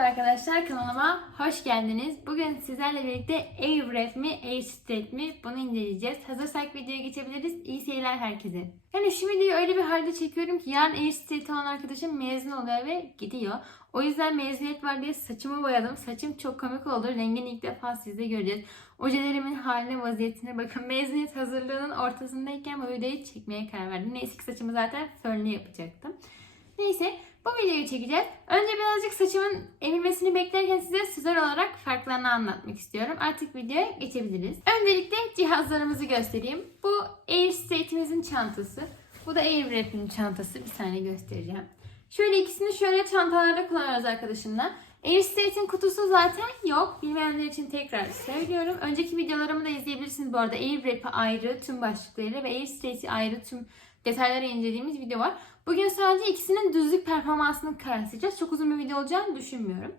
arkadaşlar kanalıma hoş geldiniz. Bugün sizlerle birlikte Airwrap mi, Airstep mi bunu inceleyeceğiz. Hazırsak videoya geçebiliriz. İyi seyirler herkese. Yani şu videoyu öyle bir halde çekiyorum ki yarın Airstep olan arkadaşım mezun oluyor ve gidiyor. O yüzden mezuniyet var diye saçımı boyadım. Saçım çok komik oldu. Rengini ilk defa sizde göreceğiz. Ojelerimin haline, vaziyetine bakın. Mezuniyet hazırlığının ortasındayken bu videoyu çekmeye karar verdim. Neyse ki saçımı zaten fönlü yapacaktım. Neyse bu videoyu çekeceğiz. Önce birazcık saçımın emilmesini beklerken size sözel olarak farklarını anlatmak istiyorum. Artık videoya geçebiliriz. Öncelikle cihazlarımızı göstereyim. Bu Airstate'imizin çantası. Bu da Airwrap'in çantası. Bir saniye göstereceğim. Şöyle ikisini şöyle çantalarda kullanıyoruz arkadaşımla. Airstate'in kutusu zaten yok. Bilmeyenler için tekrar söylüyorum. Önceki videolarımı da izleyebilirsiniz bu arada. Airwrap'ı ayrı tüm başlıklarıyla ve Airstate'i ayrı tüm detayları incelediğimiz video var. Bugün sadece ikisinin düzlük performansını kıyaslayacağız. Çok uzun bir video olacağını düşünmüyorum.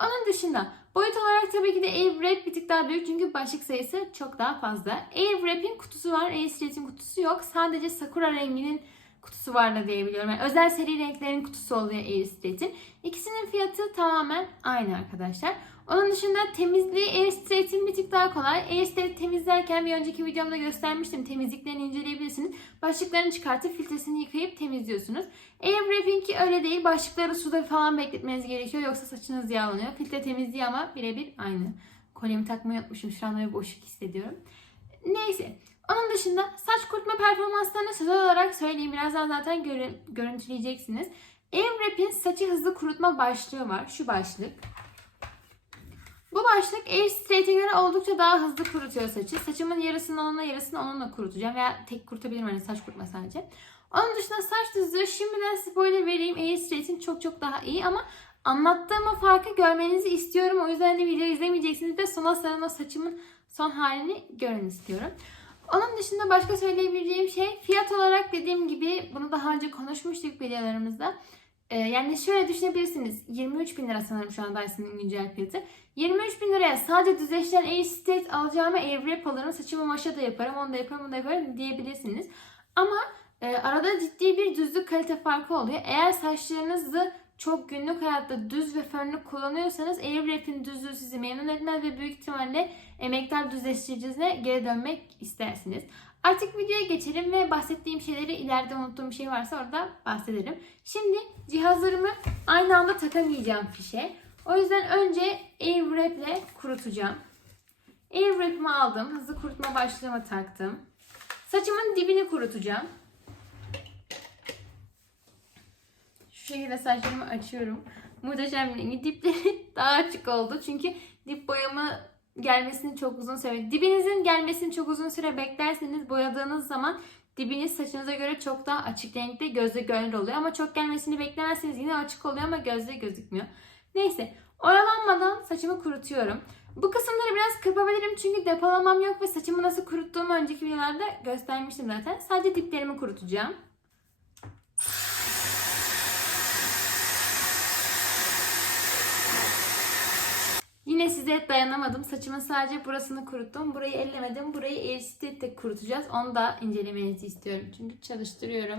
Onun dışında boyut olarak tabii ki de Airwrap bir tık daha büyük çünkü başlık sayısı çok daha fazla. Airwrap'in kutusu var, Airstraight'in kutusu yok. Sadece Sakura renginin kutusu var da diyebiliyorum. Yani özel seri renklerin kutusu oluyor Airstraight'in. İkisinin fiyatı tamamen aynı arkadaşlar. Onun dışında temizliği Airstraight'in bir tık daha kolay. Airstraight temizlerken bir önceki videomda göstermiştim. Temizliklerini inceleyebilirsiniz. Başlıklarını çıkartıp filtresini yıkayıp temizliyorsunuz. Airwrap'inki öyle değil. Başlıkları suda falan bekletmeniz gerekiyor. Yoksa saçınız yağlanıyor. Filtre temizliği ama birebir aynı. Kolyemi takmayı unutmuşum. Şu an böyle boşluk hissediyorum. Neyse. Onun dışında saç kurutma performanslarını sözel olarak söyleyeyim. Birazdan zaten görün, görüntüleyeceksiniz. Airwrap'in saçı hızlı kurutma başlığı var. Şu başlık. Bu başlık Air Straight'e göre oldukça daha hızlı kurutuyor saçı. Saçımın yarısını onunla yarısını onunla kurutacağım. Veya tek kurutabilirim hani saç kurutma sadece. Onun dışında saç düzlüğü şimdiden spoiler vereyim. Air Straight'in çok çok daha iyi ama anlattığım o farkı görmenizi istiyorum. O yüzden de video izlemeyeceksiniz de sona sarın o saçımın son halini görün istiyorum. Onun dışında başka söyleyebileceğim şey fiyat olarak dediğim gibi bunu daha önce konuşmuştuk videolarımızda. Ee, yani şöyle düşünebilirsiniz. 23 bin lira sanırım şu an Dyson'ın güncel fiyatı. 23 bin liraya sadece düzleştiren Air State alacağıma Airwrap alırım. Saçımı maşa da yaparım, onu da yaparım, onu da yaparım diyebilirsiniz. Ama e, arada ciddi bir düzlük kalite farkı oluyor. Eğer saçlarınızı çok günlük hayatta düz ve fönlü kullanıyorsanız Airwrap'in düzlüğü sizi memnun etmez ve büyük ihtimalle emektar düzleştiricisine geri dönmek istersiniz. Artık videoya geçelim ve bahsettiğim şeyleri ileride unuttuğum bir şey varsa orada bahsederim. Şimdi cihazlarımı aynı anda takamayacağım fişe. O yüzden önce Airwrap ile kurutacağım. Airwrap'ımı aldım. Hızlı kurutma başlığımı taktım. Saçımın dibini kurutacağım. Şu şekilde saçlarımı açıyorum. Muhteşem rengi. Dipleri daha açık oldu. Çünkü dip boyamı gelmesini çok uzun süre, dibinizin gelmesini çok uzun süre beklerseniz boyadığınız zaman dibiniz saçınıza göre çok daha açık renkte gözle görünür oluyor. Ama çok gelmesini beklemezseniz yine açık oluyor ama gözle gözükmüyor. Neyse oyalanmadan saçımı kurutuyorum. Bu kısımları biraz kırpabilirim çünkü depolamam yok ve saçımı nasıl kuruttuğumu önceki videolarda göstermiştim zaten. Sadece diplerimi kurutacağım. Yine size dayanamadım. Saçımın sadece burasını kuruttum. Burayı ellemedim. Burayı Airstate'de kurutacağız. Onu da incelemenizi istiyorum. Çünkü çalıştırıyorum.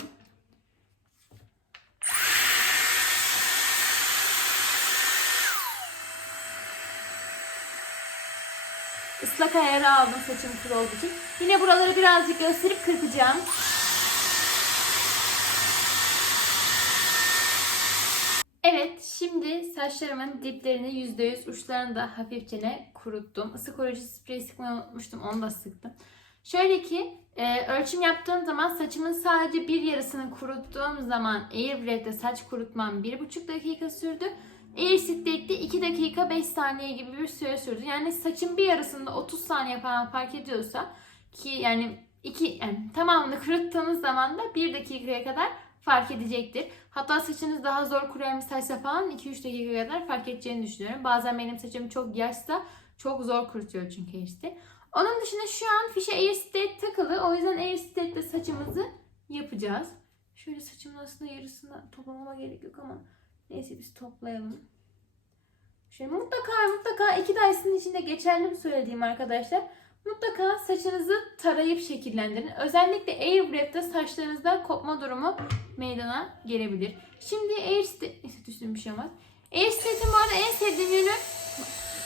Islak ayarı aldım saçım kuru olduğu için. Yine buraları birazcık gösterip kırpacağım. Evet, şimdi saçlarımın diplerini %100 uçlarını da hafifçe kuruttum. Isı koruyucu sprey sıkmayı unutmuştum, onu da sıktım. Şöyle ki, e, ölçüm yaptığım zaman saçımın sadece bir yarısını kuruttuğum zaman Airwrap'te saç kurutmam 1,5 dakika sürdü. Airstate'de 2 dakika 5 saniye gibi bir süre sürdü. Yani saçın bir yarısında 30 saniye falan fark ediyorsa ki yani iki yani tamamını kuruttuğunuz zaman da 1 dakikaya kadar fark edecektir. Hatta saçınız daha zor kuruyan bir saçsa falan 2-3 dakika kadar fark edeceğini düşünüyorum. Bazen benim saçım çok yaşsa çok zor kurutuyor çünkü işte. Onun dışında şu an fişe Airstate takılı. O yüzden Airstate'de saçımızı yapacağız. Şöyle saçımın aslında yarısını toplamama gerek yok ama neyse biz toplayalım. Şöyle mutlaka mutlaka iki Dyson'ın içinde geçerli bir söylediğim arkadaşlar. Mutlaka saçınızı tarayıp şekillendirin. Özellikle Airwrap'te saçlarınızda kopma durumu meydana gelebilir. Şimdi Airstate'de düştüğüm bir şey olmaz. Airstreet'in bu arada en sevdiğim yönü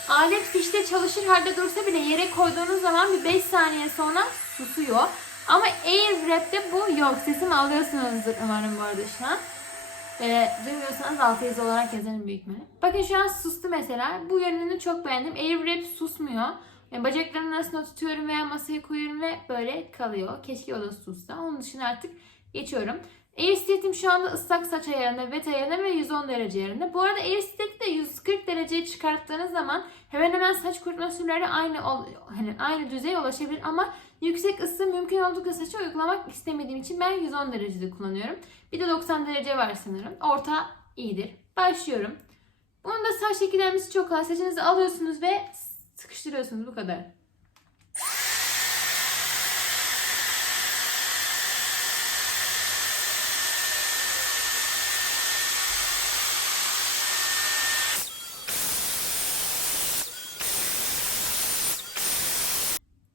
alet fişte çalışır halde dursa bile yere koyduğunuz zaman bir 5 saniye sonra susuyor. Ama Airwrap'te bu yok. Sesimi alıyorsunuzdur umarım bu arada şu an. Ee, duymuyorsanız altı yazı olarak yazarım büyük ihtimalle. Bakın şu an sustu mesela. Bu yönünü çok beğendim. Airwrap susmuyor. Yani bacaklarımın arasına tutuyorum veya masaya koyuyorum ve böyle kalıyor. Keşke o da sussa. Onun dışında artık geçiyorum. Airstreet'im şu anda ıslak saç ayarında, wet ayarında ve 110 derece ayarında. Bu arada Airstreet'i de 140 dereceye çıkarttığınız zaman hemen hemen saç kurutma sürüleri aynı hani aynı düzeye ulaşabilir ama yüksek ısı mümkün olduğunca saça uygulamak istemediğim için ben 110 derecede kullanıyorum. Bir de 90 derece var sanırım. Orta iyidir. Başlıyorum. Bunun da saç şekillenmesi çok kolay. Saçınızı alıyorsunuz ve sıkıştırıyorsunuz bu kadar.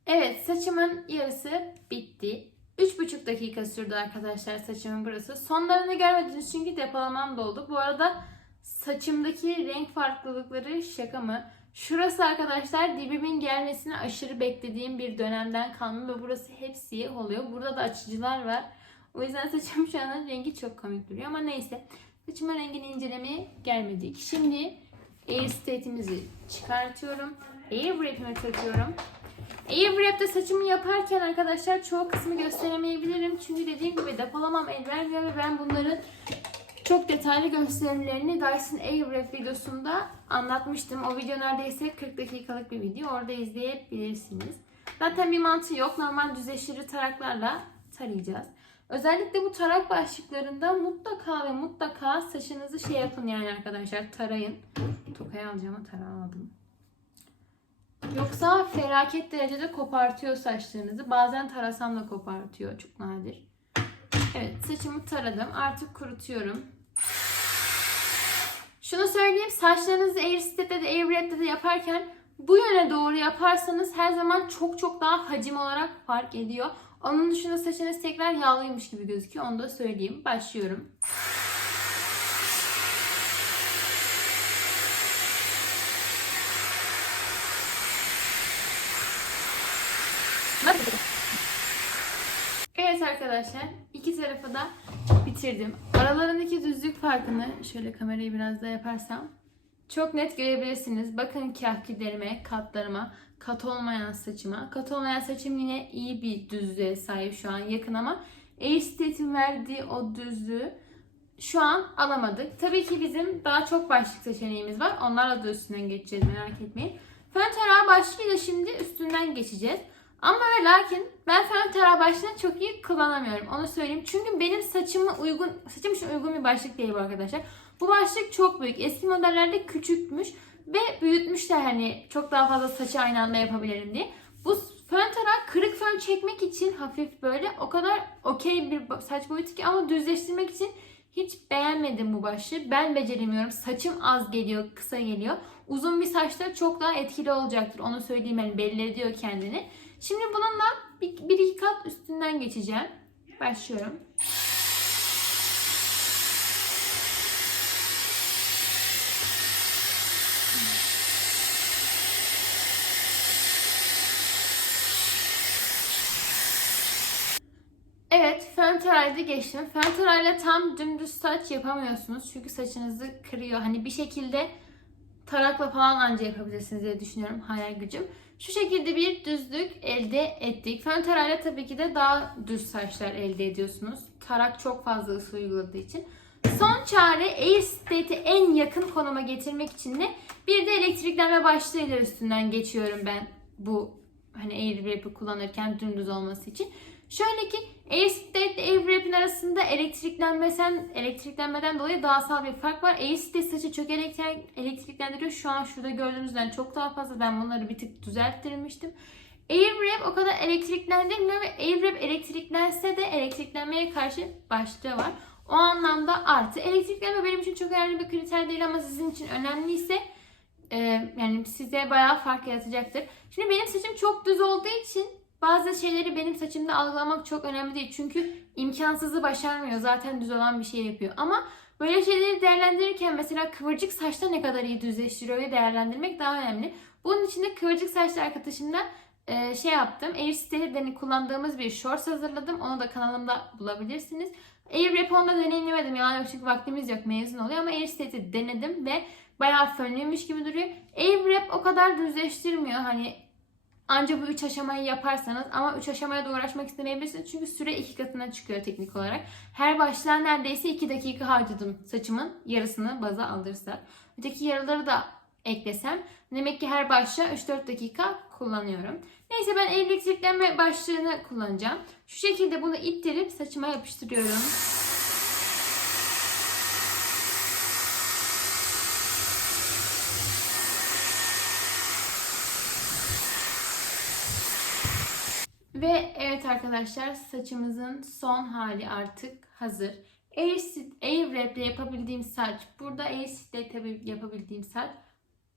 Evet saçımın yarısı bitti. 3,5 dakika sürdü arkadaşlar saçımın burası. Sonlarını görmediniz çünkü depolamam doldu. Bu arada saçımdaki renk farklılıkları şaka mı? Şurası arkadaşlar dibimin gelmesini aşırı beklediğim bir dönemden kalma ve burası hep siyah oluyor. Burada da açıcılar var. O yüzden saçım şu an rengi çok komik duruyor ama neyse. Saçımın rengini incelemeye gelmedik. Şimdi Airstate'imizi çıkartıyorum. Airwrap'imi takıyorum. Airwrap'te saçımı yaparken arkadaşlar çoğu kısmı gösteremeyebilirim. Çünkü dediğim gibi depolamam el vermiyor ve ben bunların çok detaylı gösterimlerini Dyson Airwrap videosunda anlatmıştım. O video neredeyse 40 dakikalık bir video. Orada izleyebilirsiniz. Zaten bir mantığı yok. Normal düzleştirici taraklarla tarayacağız. Özellikle bu tarak başlıklarında mutlaka ve mutlaka saçınızı şey yapın yani arkadaşlar tarayın. Tokayı alacağım ama aldım. Yoksa felaket derecede kopartıyor saçlarınızı. Bazen tarasam da kopartıyor. Çok nadir. Evet saçımı taradım. Artık kurutuyorum. Şunu söyleyeyim. Saçlarınızı Airstep'te de Airwrap'te de yaparken bu yöne doğru yaparsanız her zaman çok çok daha hacim olarak fark ediyor. Onun dışında saçınız tekrar yağlıymış gibi gözüküyor. Onu da söyleyeyim. Başlıyorum. Evet arkadaşlar iki tarafı da bitirdim. Aralarındaki düzlük farkını şöyle kamerayı biraz daha yaparsam çok net görebilirsiniz. Bakın kahküllerime, katlarıma, kat olmayan saçıma. Kat olmayan saçım yine iyi bir düzlüğe sahip şu an yakın ama Airstate'in verdiği o düzlüğü şu an alamadık. Tabii ki bizim daha çok başlık seçeneğimiz var. Onlarla da üstünden geçeceğiz merak etmeyin. Fön tarağı başlığıyla şimdi üstünden geçeceğiz. Ama ve lakin ben fön tarağı başlığını çok iyi kullanamıyorum. Onu söyleyeyim. Çünkü benim saçıma uygun, saçım için uygun bir başlık değil bu arkadaşlar. Bu başlık çok büyük. Eski modellerde küçükmüş ve büyütmüşler hani çok daha fazla saçı aynı anda yapabilirim diye. Bu fön tarağı kırık fön çekmek için hafif böyle o kadar okey bir saç boyutu ki ama düzleştirmek için hiç beğenmedim bu başlığı. Ben beceremiyorum. Saçım az geliyor, kısa geliyor. Uzun bir saçta çok daha etkili olacaktır. Onu söyleyeyim hani belli ediyor kendini. Şimdi bununla bir, bir iki kat üstünden geçeceğim. Başlıyorum. Evet, fön tarayda geçtim. Fön tarayla tam dümdüz saç yapamıyorsunuz. Çünkü saçınızı kırıyor. Hani bir şekilde tarakla falan anca yapabilirsiniz diye düşünüyorum. Hayal gücüm. Şu şekilde bir düzlük elde ettik. Fön tarayla tabii ki de daha düz saçlar elde ediyorsunuz. Tarak çok fazla ısı uyguladığı için. Son çare Airstate'i en yakın konuma getirmek için de bir de elektriklenme başlığıyla üstünden geçiyorum ben bu hani Airwrap'ı kullanırken dümdüz olması için. Şöyle ki Airstate ile Airwrap'in arasında elektriklenmesen, elektriklenmeden dolayı dağsal bir fark var. Airstate saçı çok elektrik, elektriklendiriyor. Şu an şurada gördüğünüzden çok daha fazla. Ben bunları bir tık düzelttirmiştim. Airwrap o kadar elektriklendirmiyor ve Airwrap elektriklense de elektriklenmeye karşı başlığı var. O anlamda artı. Elektriklenme benim için çok önemli bir kriter değil ama sizin için önemliyse e, yani size bayağı fark yaratacaktır. Şimdi benim saçım çok düz olduğu için bazı şeyleri benim saçımda algılamak çok önemli değil. Çünkü imkansızı başarmıyor. Zaten düz olan bir şey yapıyor. Ama Böyle şeyleri değerlendirirken mesela kıvırcık saçta ne kadar iyi düzleştiriyor diye değerlendirmek daha önemli. Bunun için de kıvırcık saçlı arkadaşımla e, şey yaptım. Airstay'den kullandığımız bir shorts hazırladım. Onu da kanalımda bulabilirsiniz. Airwrap onda deneyimlemedim yani çünkü vaktimiz yok mezun oluyor ama Airstay'i denedim ve bayağı fönlüymüş gibi duruyor. Airwrap o kadar düzleştirmiyor hani Anca bu üç aşamayı yaparsanız ama üç aşamaya da uğraşmak istemeyebilirsiniz. Çünkü süre iki katına çıkıyor teknik olarak. Her başlığa neredeyse iki dakika harcadım saçımın yarısını baza alırsak. Öteki yarıları da eklesem demek ki her başlığa 3-4 dakika kullanıyorum. Neyse ben elektriklenme başlığını kullanacağım. Şu şekilde bunu ittirip saçıma yapıştırıyorum. Ve evet arkadaşlar saçımızın son hali artık hazır. Air, Airwrap ile yapabildiğim saç burada. Airsit ile tabii yapabildiğim saç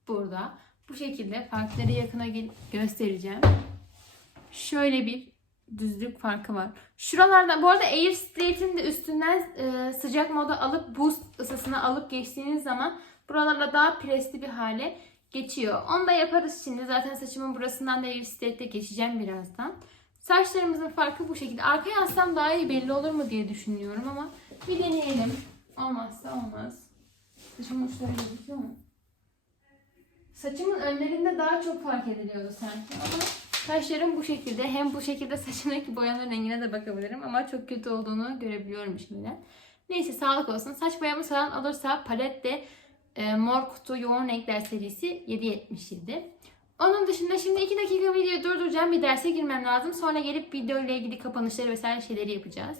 burada. Bu şekilde farkları yakına göstereceğim. Şöyle bir düzlük farkı var. Şuralardan bu arada Air Straight'in de üstünden e, sıcak moda alıp boost ısısına alıp geçtiğiniz zaman buralarla daha presli bir hale geçiyor. Onu da yaparız şimdi. Zaten saçımın burasından da Air Straight'e geçeceğim birazdan. Saçlarımızın farkı bu şekilde. Arkaya alsam daha iyi belli olur mu diye düşünüyorum ama bir deneyelim. Olmazsa olmaz. Saçımın uçları gözüküyor mu? Saçımın önlerinde daha çok fark ediliyordu sanki ama saçlarım bu şekilde. Hem bu şekilde saçımdaki boyanın rengine de bakabilirim ama çok kötü olduğunu görebiliyorum şimdiden. Neyse sağlık olsun. Saç boyamı falan alırsa palette e, mor kutu yoğun renkler serisi 7.77. Onun dışında şimdi 2 dakika videoyu durduracağım. Bir derse girmem lazım. Sonra gelip video ile ilgili kapanışları vesaire şeyleri yapacağız.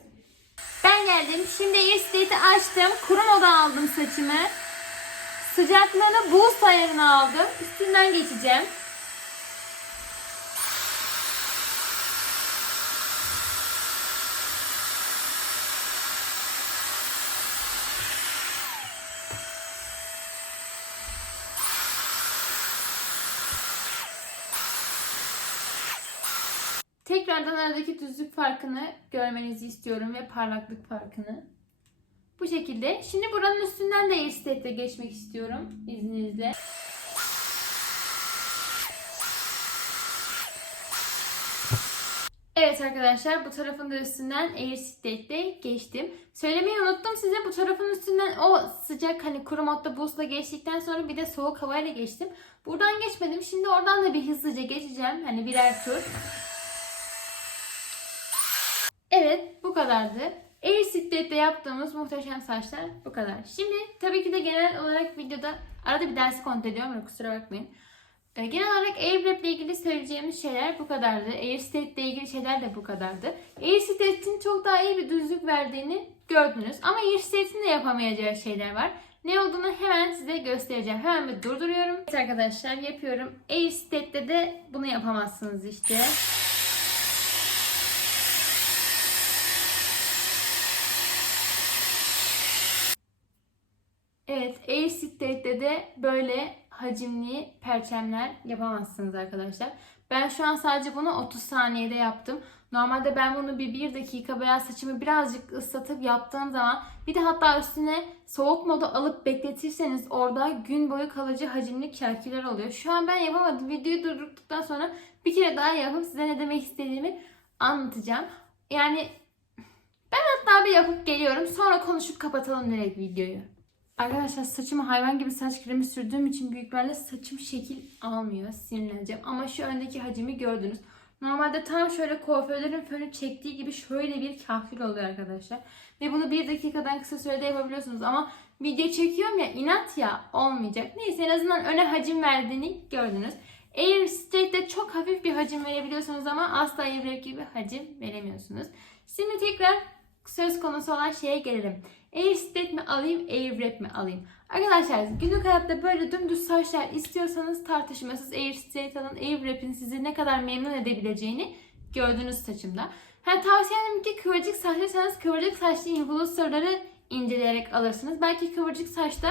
Ben geldim. Şimdi Airstate'i açtım. Kuru moda aldım saçımı. Sıcaklığını buz ayarına aldım. Üstünden geçeceğim. Tekrardan aradaki düzlük farkını görmenizi istiyorum ve parlaklık farkını. Bu şekilde. Şimdi buranın üstünden de Airstate'e geçmek istiyorum izninizle. Evet arkadaşlar bu tarafın da üstünden Airstate'de geçtim. Söylemeyi unuttum size bu tarafın üstünden o sıcak hani kuru modda boost'la geçtikten sonra bir de soğuk havayla geçtim. Buradan geçmedim. Şimdi oradan da bir hızlıca geçeceğim. Hani birer tur. Evet bu kadardı. Air Sitlet'te yaptığımız muhteşem saçlar bu kadar. Şimdi tabii ki de genel olarak videoda arada bir dersi kontrol ediyorum ama kusura bakmayın. Ee, genel olarak Airwrap ile ilgili söyleyeceğimiz şeyler bu kadardı. Airstep ile ilgili şeyler de bu kadardı. Airstep'in çok daha iyi bir düzlük verdiğini gördünüz. Ama Airstep'in de yapamayacağı şeyler var. Ne olduğunu hemen size göstereceğim. Hemen bir durduruyorum. Evet arkadaşlar yapıyorum. Airstep'te de bunu yapamazsınız işte. Air State'de de böyle hacimli perçemler yapamazsınız arkadaşlar. Ben şu an sadece bunu 30 saniyede yaptım. Normalde ben bunu bir 1 dakika veya saçımı birazcık ıslatıp yaptığım zaman bir de hatta üstüne soğuk moda alıp bekletirseniz orada gün boyu kalıcı hacimli kerkiler oluyor. Şu an ben yapamadım. Videoyu durdurduktan sonra bir kere daha yapıp size ne demek istediğimi anlatacağım. Yani ben hatta bir yapıp geliyorum. Sonra konuşup kapatalım direkt videoyu. Arkadaşlar saçıma hayvan gibi saç kremi sürdüğüm için büyük ihtimalle saçım şekil almıyor. Sinirleneceğim. Ama şu öndeki hacimi gördünüz. Normalde tam şöyle kuaförlerin fönü çektiği gibi şöyle bir kahkül oluyor arkadaşlar. Ve bunu bir dakikadan kısa sürede yapabiliyorsunuz. Ama video çekiyorum ya inat ya olmayacak. Neyse en azından öne hacim verdiğini gördünüz. Air Straight'te çok hafif bir hacim verebiliyorsunuz ama asla Airwrap gibi hacim veremiyorsunuz. Şimdi tekrar söz konusu olan şeye gelelim. Air Straight mi alayım, Air Wrap mi alayım? Arkadaşlar günlük hayatta böyle dümdüz saçlar istiyorsanız tartışmasız Air Straight alın. Air Wrap'in sizi ne kadar memnun edebileceğini gördünüz saçımda. Ha, tavsiyem ki kıvırcık saçlıysanız kıvırcık saçlı influencerları inceleyerek alırsınız. Belki kıvırcık saçta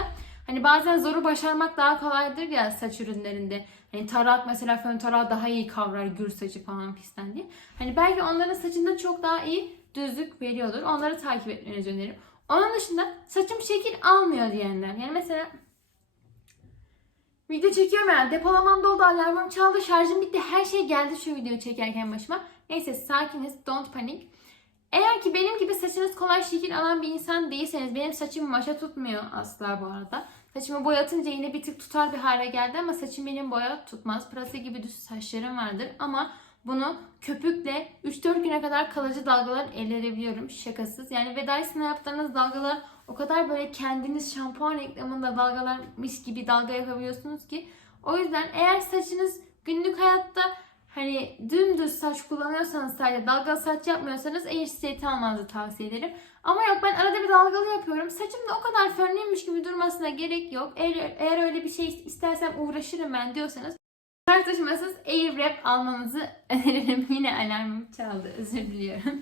hani bazen zoru başarmak daha kolaydır ya saç ürünlerinde. Hani tarak mesela fön tarağı daha iyi kavrar gür saçı falan fistan diye. Hani belki onların saçında çok daha iyi düzlük veriyordur. Onları takip etmenizi öneririm. Onun dışında saçım şekil almıyor diyenler. Yani mesela video çekiyorum ya depolamam doldu alarmım çaldı şarjım bitti her şey geldi şu videoyu çekerken başıma. Neyse sakiniz don't panic. Eğer ki benim gibi saçınız kolay şekil alan bir insan değilseniz benim saçım maşa tutmuyor asla bu arada. Saçımı boyatınca yine bir tık tutar bir hale geldi ama saçım benim boya tutmaz. Pırasa gibi düz saçlarım vardır ama bunu köpükle 3-4 güne kadar kalıcı dalgalar elde edebiliyorum. Şakasız. Yani ve Dyson'la yaptığınız dalgalar o kadar böyle kendiniz şampuan reklamında dalgalarmış gibi dalga yapabiliyorsunuz ki. O yüzden eğer saçınız günlük hayatta hani dümdüz saç kullanıyorsanız sadece dalgalı saç yapmıyorsanız Air State almanızı tavsiye ederim. Ama yok ben arada bir dalgalı yapıyorum. Saçım da o kadar fönlüymüş gibi durmasına gerek yok. Eğer, eğer öyle bir şey istersem uğraşırım ben diyorsanız tartışmasız Air Wrap almanızı öneririm. Yine alarmım çaldı özür diliyorum.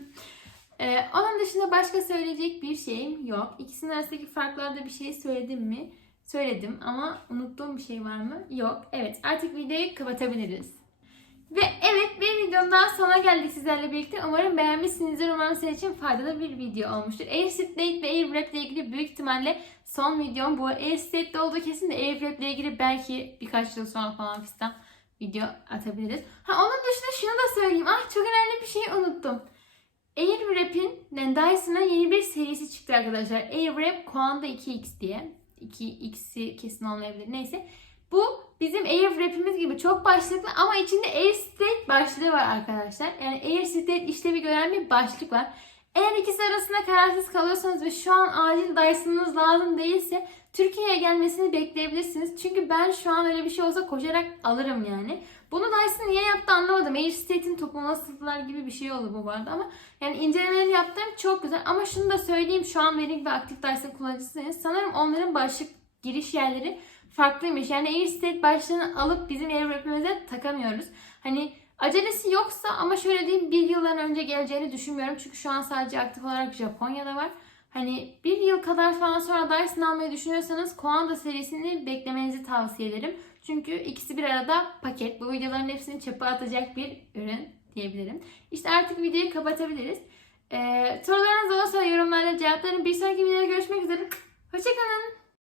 Ee, onun dışında başka söyleyecek bir şeyim yok. İkisinin arasındaki farklarda bir şey söyledim mi? Söyledim ama unuttuğum bir şey var mı? Yok. Evet artık videoyu kapatabiliriz. Ve evet bir videonun daha sonuna geldik sizlerle birlikte. Umarım beğenmişsinizdir. Umarım sizin için faydalı bir video olmuştur. Air State ve Air Wrap ile ilgili büyük ihtimalle son videom bu. Air State'de olduğu kesin de Air Wrap ile ilgili belki birkaç yıl sonra falan fistan video atabiliriz. Ha onun dışında şunu da söyleyeyim. Ah çok önemli bir şey unuttum. Airwrap'in Dyson'ın yeni bir serisi çıktı arkadaşlar. Airwrap Coanda 2X diye. 2X'i kesin olmayabilir. Neyse. Bu bizim Airwrap'imiz gibi çok başlıklı ama içinde Air State başlığı var arkadaşlar. Yani Air State işlevi gören bir başlık var. Eğer ikisi arasında kararsız kalıyorsanız ve şu an acil Dyson'ınız lazım değilse Türkiye'ye gelmesini bekleyebilirsiniz. Çünkü ben şu an öyle bir şey olsa koşarak alırım yani. Bunu Dyson niye yaptı anlamadım. Air State'in toplama sıfırlar gibi bir şey oldu bu arada ama yani incelemelerini yaptım çok güzel. Ama şunu da söyleyeyim şu an benim ve aktif Dyson kullanıcısıysanız sanırım onların başlık giriş yerleri farklıymış. Yani Air State başlığını alıp bizim Airwrap'imize takamıyoruz. Hani acelesi yoksa ama şöyle diyeyim bir yıldan önce geleceğini düşünmüyorum. Çünkü şu an sadece aktif olarak Japonya'da var. Hani bir yıl kadar falan sonra Dyson almayı düşünüyorsanız Koanda serisini beklemenizi tavsiye ederim. Çünkü ikisi bir arada paket. Bu videoların hepsini çöpe atacak bir ürün diyebilirim. İşte artık videoyu kapatabiliriz. Ee, sorularınız olursa yorumlarla cevaplarım. Bir sonraki videoda görüşmek üzere. Hoşçakalın.